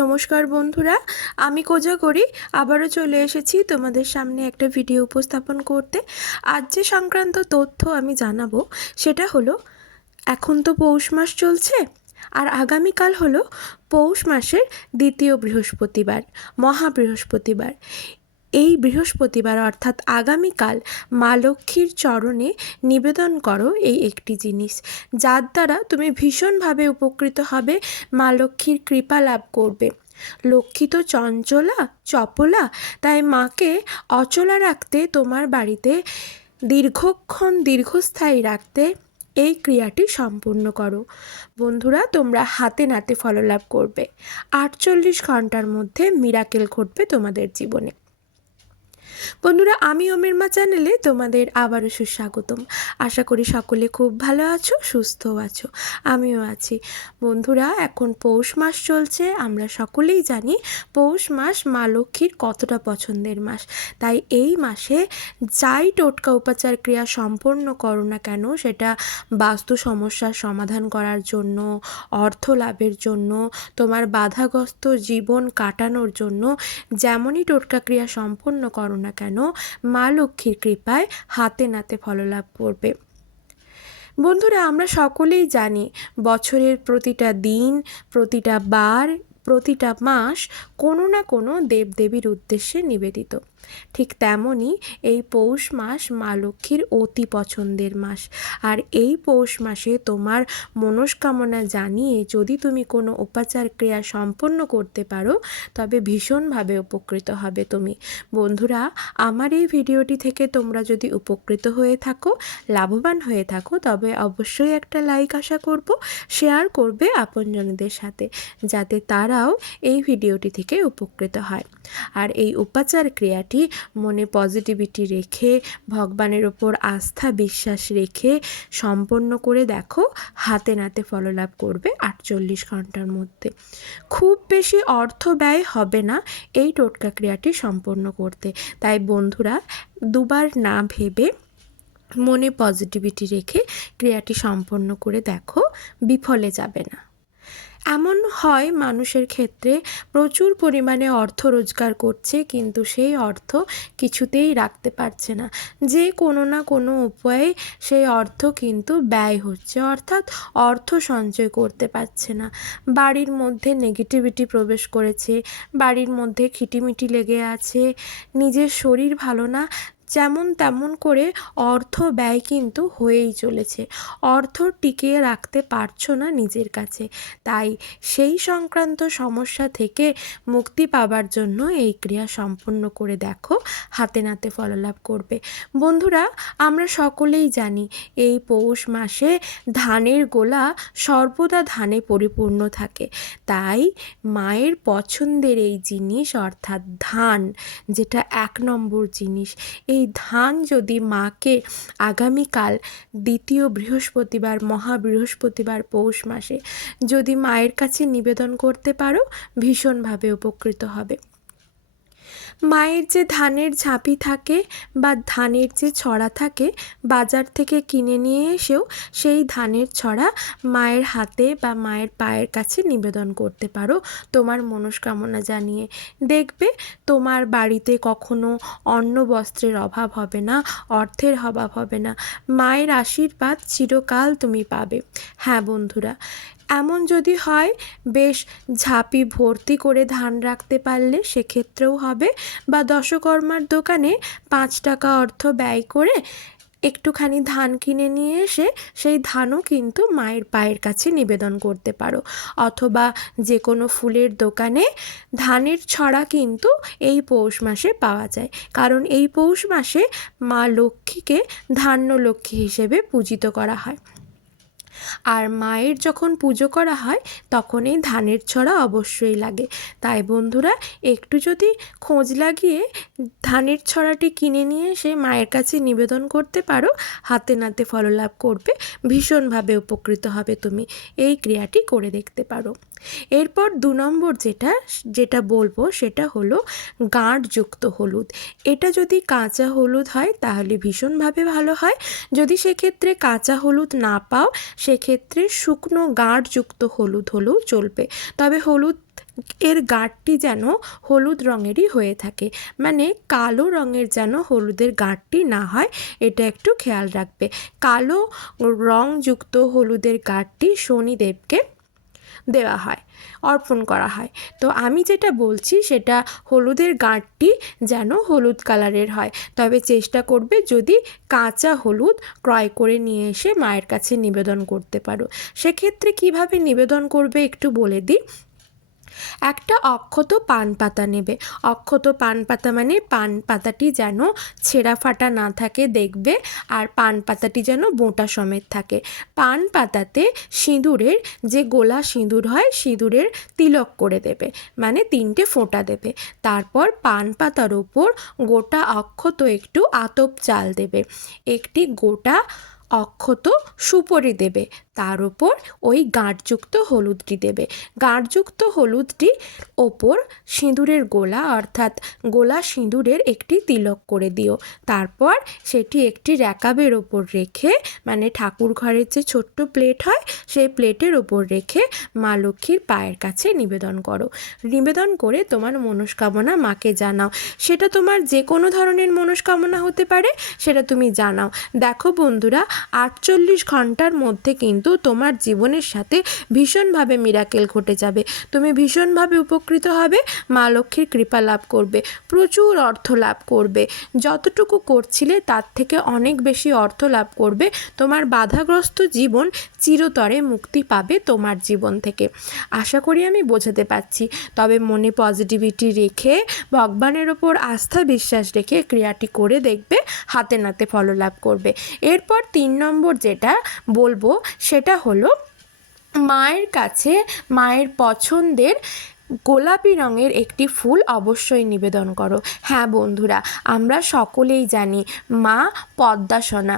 নমস্কার বন্ধুরা, আমি কোজাগরি আবারও চলে এসেছি তোমাদের সামনে একটা ভিডিও উপস্থাপন করতে। আজ যে সংক্রান্ত তথ্য আমি জানাবো সেটা হলো, এখন তো পৌষ মাস চলছে আর আগামীকাল হলো পৌষ মাসের দ্বিতীয় বৃহস্পতিবার, মহা বৃহস্পতিবার। এই বৃহস্পতিবার অর্থাৎ আগামীকাল মা লক্ষ্মীর চরণে নিবেদন করো এই একটি জিনিস, যার দ্বারা তুমি ভীষণভাবে উপকৃত হবে, মা লক্ষ্মীর কৃপা লাভ করবে। লক্ষ্মী তো চঞ্চলা চপলা, তাই মাকে অচলা রাখতে, তোমার বাড়িতে দীর্ঘক্ষণ দীর্ঘস্থায়ী রাখতে এই ক্রিয়াটি সম্পূর্ণ করো। বন্ধুরা, তোমরা হাতে নাতে ফললাভ করবে। 48 ঘন্টার মধ্যে মিরাকেল ঘটবে তোমাদের জীবনে। বন্ধুরা, আমি ওমের মা চ্যানেলে তোমাদের আবারও সুস্বাগতম। আশা করি সকলে খুব ভালো আছো, সুস্থও আছো, আমিও আছি। বন্ধুরা, এখন পৌষ মাস চলছে। আমরা সকলেই জানি পৌষ মাস মা লক্ষ্মীর কতটা পছন্দের মাস। তাই এই মাসে যাই টোটকা উপাচার ক্রিয়া সম্পন্ন করো না কেন, সেটা বাস্তু সমস্যার সমাধান করার জন্য, অর্থ লাভের জন্য, তোমার বাধাগ্রস্ত জীবন কাটানোর জন্য, যেমনই টোটকা ক্রিয়া সম্পন্ন করো না কেন, মা লক্ষ্মীর কৃপায় হাতে নাতে ফললাভ করবে। বন্ধুরা, আমরা সকলেই জানি বছরের প্রতিটা দিন, প্রতিটা বার, প্রতিটা মাস কোনো না কোনো দেবদেবীর উদ্দেশ্যে নিবেদিত। ঠিক তেমনই এই পৌষ মাস মা লক্ষ্মীর অতি পছন্দের মাস। আর এই পৌষ মাসে তোমার মনস্কামনা জানিয়ে যদি তুমি কোনো উপাচার ক্রিয়া সম্পন্ন করতে পারো, তবে ভীষণভাবে উপকৃত হবে তুমি। বন্ধুরা, আমার এই ভিডিওটি থেকে তোমরা যদি উপকৃত হয়ে থাকো, লাভবান হয়ে থাকো, তবে অবশ্যই একটা লাইক আশা করব, শেয়ার করবে আপনজনদের সাথে, যাতে তারাও এই ভিডিওটি থেকে উপকৃত হয়। আর এই উপাচার ক্রিয়াটি মনে পজিটিভিটি রেখে, ভগবানের ওপর আস্থা বিশ্বাস রেখে সম্পন্ন করে দেখো, হাতে নাতে ফললাভ করবে 48 ঘন্টার মধ্যে। খুব বেশি অর্থ ব্যয় হবে না এই টোটকা ক্রিয়াটি সম্পন্ন করতে। তাই বন্ধুরা, দুবার না ভেবে মনে পজিটিভিটি রেখে ক্রিয়াটি সম্পন্ন করে দেখো, বিফলে যাবে না। এমন হয় মানুষের ক্ষেত্রে প্রচুর পরিমাণে অর্থ রোজগার করছে, কিন্তু সেই অর্থ কিছুতেই রাখতে পারছে না। যে কোনো না কোনো উপায়ে সেই অর্থ কিন্তু ব্যয় হচ্ছে, অর্থাৎ অর্থ সঞ্চয় করতে পারছে না। বাড়ির মধ্যে নেগেটিভিটি প্রবেশ করেছে, বাড়ির মধ্যে খিটিমিটি লেগে আছে, নিজের শরীর ভালো না, যেমন তেমন করে অর্থ ব্যয় কিন্তু হয়েই চলেছে। অর্থ টিকিয়ে রাখতে পারছো না নিজের কাছে। তাই সেই সংক্রান্ত সমস্যা থেকে মুক্তি পাবার জন্য এই ক্রিয়া সম্পন্ন করে দেখো, হাতে নাতে ফললাভ করবে। বন্ধুরা, আমরা সকলেই জানি এই পৌষ মাসে ধানের গোলা সর্বদা ধানে পরিপূর্ণ থাকে। তাই মায়ের পছন্দের এই জিনিস, অর্থাৎ ধান, যেটা 1 নম্বর জিনিস, এই ধান যদি মাকে আগামীকাল দ্বিতীয় বৃহস্পতিবার, মহা বৃহস্পতিবার পৌষ মাসে যদি মায়ের কাছে নিবেদন করতে পারো, ভীষণভাবে উপকৃত হবে। মায়ের যে ধানের ঝাঁপি থাকে বা ধানের যে ছড়া থাকে, বাজার থেকে কিনে নিয়ে এসেও সেই ধানের ছড়া মায়ের হাতে বা মায়ের পায়ের কাছে নিবেদন করতে পারো তোমার মনস্কামনা জানিয়ে। দেখবে তোমার বাড়িতে কখনো অন্ন বস্ত্রের অভাব হবে না, অর্থের অভাব হবে না। মায়ের আশীর্বাদ চিরকাল তুমি পাবে। হ্যাঁ বন্ধুরা, এমন যদি হয় বেশ ঝাঁপি ভর্তি করে ধান রাখতে পারলে সেক্ষেত্রেও হবে, বা দশকর্মার দোকানে 5 টাকা অর্থ ব্যয় করে একটুখানি ধান কিনে নিয়ে এসে সেই ধানও কিন্তু মায়ের পায়ের কাছে নিবেদন করতে পারো। অথবা যে কোনো ফুলের দোকানে ধানের ছড়া কিন্তু এই পৌষ মাসে পাওয়া যায়, কারণ এই পৌষ মাসে মা লক্ষ্মীকে ধান্য লক্ষ্মী হিসেবে পূজিত করা হয়। আর মায়ের যখন পুজো করা হয় তখন এই ধানের ছড়া অবশ্যই লাগে। তাই বন্ধুরা, একটু যদি খোঁজ লাগিয়ে ধানের ছড়াটি কিনে নিয়ে এসে মায়ের কাছে নিবেদন করতে পারো, হাতে নাতে ফললাভ করবে, ভীষণভাবে উপকৃত হবে তুমি। এই ক্রিয়াটি করে দেখতে পারো। এরপর 2 নম্বর যেটা বলবো সেটা হলো গাঁটযুক্ত হলুদ। এটা যদি কাঁচা হলুদ হয় তাহলে ভীষণভাবে ভালো হয়। যদি সেক্ষেত্রে কাঁচা হলুদ না পাও, সেক্ষেত্রে শুকনো গাঁটযুক্ত হলুদ হলেও চলবে। তবে হলুদ এর গাঁটটি যেন হলুদ রঙেরই হয়ে থাকে, মানে কালো রঙের যেন হলুদের গাঁটটি না হয়, এটা একটু খেয়াল রাখবে। কালো রঙযুক্ত হলুদের গাঁটটি শনিদেবকে দেওয়া হয়, অর্পণ করা হয়। তো আমি যেটা বলছি সেটা হলুদের গাঁটটি যেন হলুদ কালারের হয়, তবে চেষ্টা করবে যদি কাঁচা হলুদ ক্রয় করে নিয়ে এসে মায়ের কাছে নিবেদন করতে পারো। সেক্ষেত্রে কিভাবে নিবেদন করবে একটু বলে দিই। একটা অক্ষত পান পাতা নেবে। অক্ষত পান পাতা মানে পান পাতাটি যেন ছেঁড়া ফাটা না থাকে দেখবে, আর পান পাতাটি যেন বোঁটা সমেত থাকে। পান পাতাতে সিঁদুরের যে গোলা সিঁদুর হয়, সিঁদুরের তিলক করে দেবে, মানে 3টে ফোঁটা দেবে। তারপর পান পাতার ওপর গোটা অক্ষত একটু আতপ চাল দেবে, একটি গোটা অক্ষত সুপরি দেবে, তার ওপর ওই গাঁটযুক্ত হলুদটি দেবে। গাঁটযুক্ত হলুদটি ওপর সিঁদুরের গোলা অর্থাৎ গোলা সিঁদুরের একটি তিলক করে দিও। তারপর সেটি একটি র্যাকাবের ওপর রেখে, মানে ঠাকুর ঘরের যে ছোট্ট প্লেট হয় সেই প্লেটের ওপর রেখে মা লক্ষ্মীর পায়ের কাছে নিবেদন করো। নিবেদন করে তোমার মনস্কামনা মাকে জানাও। সেটা তোমার যে কোনো ধরনের মনস্কামনা হতে পারে, সেটা তুমি জানাও। দেখো বন্ধুরা, 48 ঘন্টার মধ্যে কিন্তু তোমার জীবনের সাথে ভীষণভাবে মিরাকেল ঘটে যাবে। তুমি ভীষণভাবে উপকৃত হবে, মা লক্ষ্মীর কৃপা লাভ করবে, প্রচুর অর্থ লাভ করবে, যতটুকু করছিলে তার থেকে অনেক বেশি অর্থ লাভ করবে। তোমার বাধাগ্রস্ত জীবন চিরতরে মুক্তি পাবে তোমার জীবন থেকে। আশা করি আমি বোঝাতে পারছি। তবে মনে পজিটিভিটি রেখে, ভগবানের ওপর আস্থা বিশ্বাস রেখে ক্রিয়াটি করে দেখবে, হাতে নাতে ফললাভ করবে। এরপর 3 নম্বর যেটা বলবো সেটা হলো মায়ের কাছে মায়ের পছন্দের গোলাপি রঙের একটি ফুল অবশ্যই নিবেদন করো। হ্যাঁ বন্ধুরা, আমরা সকলেই জানি মা পদ্মাসনা,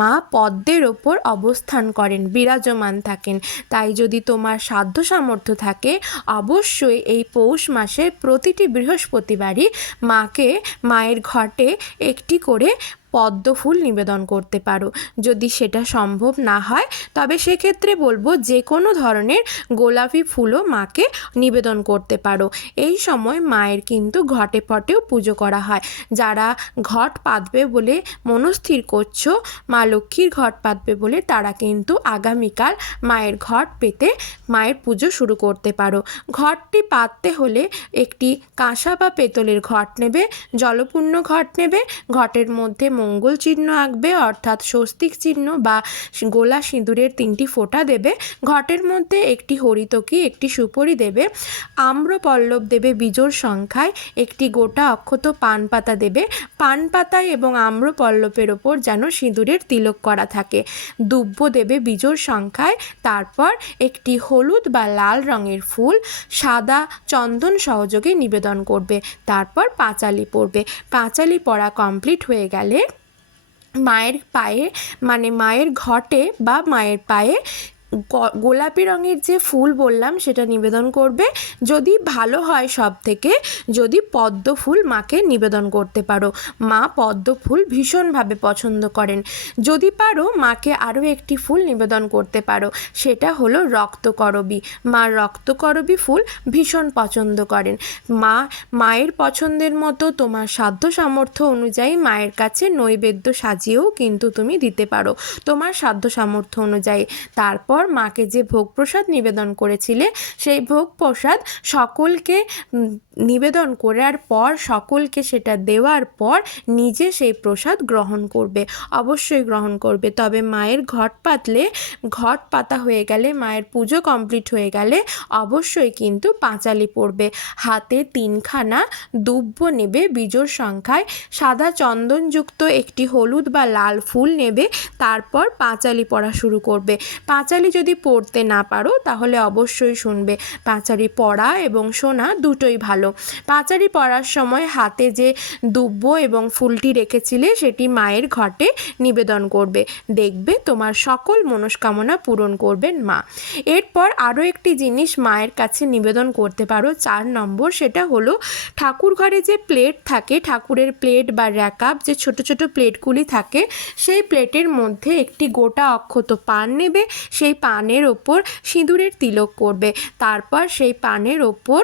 মা পদ্মের ওপর অবস্থান করেন, বিরাজমান থাকেন। তাই যদি তোমার সাধ্য সামর্থ্য থাকে, অবশ্যই এই পৌষ মাসের প্রতিটি বৃহস্পতিবারই মাকে মায়ের ঘটে একটি করে পদ্ম ফুল নিবেদন করতে পারো। যদি সেটা সম্ভব না হয় তবে সেক্ষেত্রে বলবো যে কোনো ধরনের গোলাপি ফুলও মাকে নিবেদন করতে পারো। এই সময় মায়ের কিন্তু ঘটে পটেও পুজো করা হয়। যারা ঘট পাতবে বলে মনস্থির করছো, মা লক্ষ্মীর ঘট পাতবে বলে, তারা কিন্তু আগামীকাল মায়ের ঘট পেতে মায়ের পুজো শুরু করতে পারো। ঘটটি পাততে হলে একটি কাঁসা বা পেতলের ঘট নেবে, জলপূর্ণ ঘট নেবে, ঘটের মধ্যে মঙ্গল চিহ্ন আঁকবে অর্থাৎ স্বস্তিক চিহ্ন বা গোলা সিঁদুরের 3টি ফোঁটা দেবে। ঘটের মধ্যে একটি হরিতকি, একটি সুপরি দেবে, আম্রপল্লব দেবে বিজোড় সংখ্যায়, একটি গোটা অক্ষত পান পাতা দেবে। পান পাতায় এবং আম্রপল্লবের ওপর যেন সিঁদুরের তিলক করা থাকে। দুব্য দেবে বিজোড় সংখ্যায়। তারপর একটি হলুদ বা লাল রঙের ফুল সাদা চন্দন সহযোগে নিবেদন করবে। তারপর পাঁচালি পড়বে। পাঁচালি পড়া কমপ্লিট হয়ে গেলে মায়ের পায়ে, মানে মায়ের ঘটে বা মায়ের পায়ে গোলাপি রঙের যে ফুল বললাম সেটা নিবেদন করবে। যদি ভালো হয় সব থেকে, যদি পদ্ম ফুল মাকে নিবেদন করতে পারো। মা পদ্ম ফুল ভীষণভাবে পছন্দ করেন। যদি পারো মাকে আরও একটি ফুল নিবেদন করতে পারো, সেটা হলো রক্তকরবী। মা রক্তকরবী ফুল ভীষণ পছন্দ করেন। মায়ের পছন্দের মতো তোমার সাধ্য সামর্থ্য অনুযায়ী মায়ের কাছে নৈবেদ্য সাজিয়েও কিন্তু তুমি দিতে পারো, তোমার সাধ্য সামর্থ্য অনুযায়ী। তারপর মাকে যে ভোগ প্রসাদ নিবেদন করেছিলে সেই ভোগ প্রসাদ সকলকে নিবেদন করার পর, সকলকে সেটা দেওয়ার পর নিজে সেই প্রসাদ গ্রহণ করবে, অবশ্যই গ্রহণ করবে। তবে মায়ের ঘট পাতলে, ঘট পাতা হয়ে গেলে, মায়ের পুজো কমপ্লিট হয়ে গেলে অবশ্যই কিন্তু পাঁচালি পড়বে। হাতে 3খানা দুব্য নেবে বিজোড় সংখ্যায়, সাদা চন্দনযুক্ত একটি হলুদ বা লাল ফুল নেবে। তারপর পাঁচালি পড়া শুরু করবে। পাঁচালি যদি পড়তে না পারো তাহলে অবশ্যই শুনবে। পাঁচালি পড়া এবং শোনা দুটোই ভালো। পাঁচালি পড়ার সময় হাতে যে দুব্য এবং ফুলটি রেখেছিলে সেটি মায়ের ঘটে নিবেদন করবে। দেখবে তোমার সকল মনস্কামনা পূরণ করবেন মা। এরপর আরও একটি জিনিস মায়ের কাছে নিবেদন করতে পারো, 4 নম্বর, সেটা হলো ঠাকুর ঘরে যে প্লেট থাকে, ঠাকুরের প্লেট বা র্যাকাপ, যে ছোট ছোট প্লেটগুলি থাকে, সেই প্লেটের মধ্যে একটি গোটা অক্ষত পান নেবে। সেই পানের ওপর সিঁদুরের তিলক করবে। তারপর সেই পানের ওপর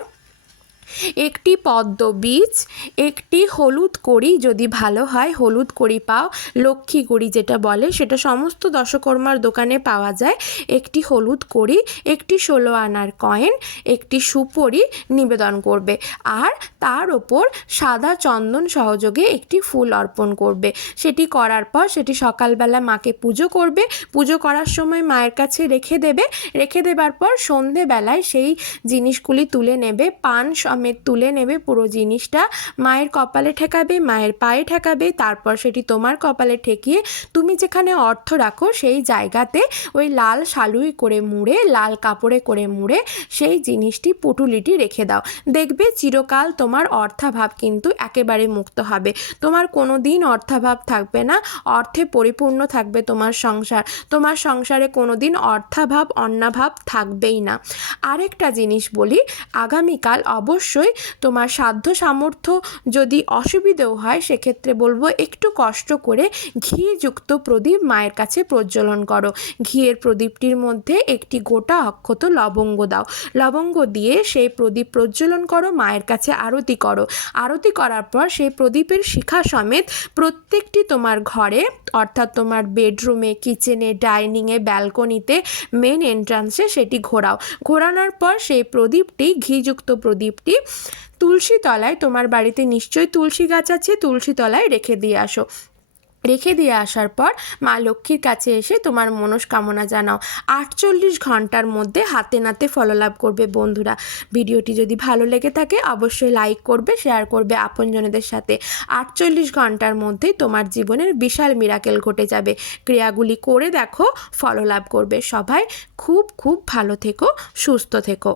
একটি পদ্ম বীজ, একটি হলুদ কড়ি, যদি ভালো হয় হলুদ কড়ি পাও, লক্ষ্মী কড়ি যেটা বলে সেটা সমস্ত দশকর্মার দোকানে পাওয়া যায়, একটি হলুদ কড়ি, একটি 16 আনার কয়েন, একটি সুপরি নিবেদন করবে। আর তার ওপর সাদা চন্দন সহযোগে একটি ফুল অর্পণ করবে। সেটি করার পর সেটি সকালবেলা মাকে পুজো করবে। পুজো করার সময় মায়ের কাছে রেখে দেবে। রেখে দেবার পর সন্ধেবেলায় সেই জিনিসগুলি তুলে নেবে, পান সমেত তুলে নেবে। পুরো জিনিসটা মায়ের কপালে ঠেকাবে, মায়ের পায়ে ঠেকাবে। তারপর সেটি তোমার কপালে ঠেকিয়ে তুমি যেখানে অর্থ রাখো সেই জায়গাতে ওই লাল শালুই করে মুড়ে, লাল কাপড়ে করে মুড়ে সেই জিনিসটি, পুটুলিটি রেখে দাও। দেখবে চিরকাল তোমার অর্থাভাব কিন্তু একেবারে মুক্ত হবে। তোমার কোনো দিন অর্থাভাব থাকবে না, অর্থে পরিপূর্ণ থাকবে তোমার সংসার। তোমার সংসারে কোনো দিন অর্থাভাব, অন্নাভাব থাকবেই না। আরেকটা জিনিস বলি, আগামীকাল অবশ্যই তোমার সাধ্য সামর্থ্য যদি অসুবিধেও হয় সেক্ষেত্রে বলবো একটু কষ্ট করে ঘিযুক্ত প্রদীপ মায়ের কাছে প্রজ্বলন করো। ঘিয়ের প্রদীপটির মধ্যে একটি গোটা অক্ষত লবঙ্গ দাও। লবঙ্গ দিয়ে সেই প্রদীপ প্রজ্বলন করো, মায়ের কাছে আরতি করো। আরতি করার পর সেই প্রদীপের শিখা সমেত প্রত্যেকটি তোমার ঘরে, অর্থাৎ তোমার বেডরুমে, কিচেনে, ডাইনিংয়ে, ব্যালকনিতে, মেন এন্ট্রান্সে সেটি ঘোরাও। ঘোরানোর পর সেই প্রদীপটি, ঘিযুক্ত প্রদীপটি তুলসী তলায়, তোমার বাড়িতে নিশ্চয়ই তুলসী গাছ আছে, তুলসী তলায় রেখে দিয়ে আসো। রেখে দিয়ে আসার পর মা লক্ষ্মীর কাছে এসে তোমার মনস্কামনা জানাও। 48 ঘন্টার মধ্যে হাতে নাতে ফললাভ করবে। বন্ধুরা, ভিডিওটি যদি ভালো লেগে থাকে অবশ্যই লাইক করবে, শেয়ার করবে আপনজনেদের সাথে। 48 ঘন্টার মধ্যেই তোমার জীবনের বিশাল মিরাকেল ঘটে যাবে। ক্রিয়াগুলি করে দেখো, ফললাভ করবে। সবাই খুব খুব ভালো থেকো, সুস্থ থেকো।